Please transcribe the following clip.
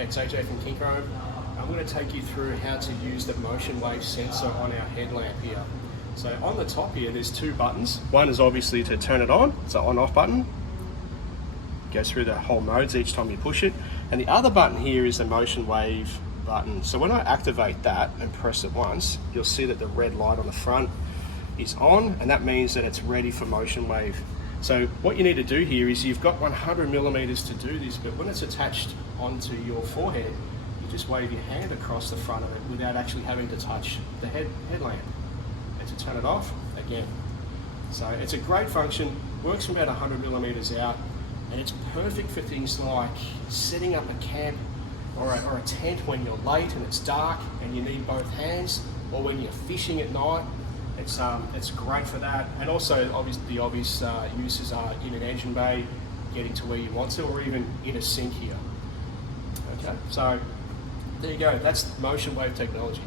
Hey, it's AJ from KINCROME. I'm going to take you through how to use the motion wave sensor on our headlamp here. So on the top here, there's two buttons. One is obviously to turn it on, it's an on-off button. Goes through the whole modes each time you push it. And the other button here is the motion wave button. So when I activate that and press it once, you'll see that the red light on the front is on, and that means that it's ready for motion wave. So what you need to do here is you've got 100 millimeters to do this, but when it's attached onto your forehead, you just wave your hand across the front of it without actually having to touch the headlamp. And to turn it off, again. So it's a great function, works from about 100 millimeters out, and it's perfect for things like setting up a camp or a tent when you're late and it's dark and you need both hands, or when you're fishing at night. It's great for that, and also the obvious uses are in an engine bay, getting to where you want to, or even in a sink here. Okay, so there you go, that's motion wave technology.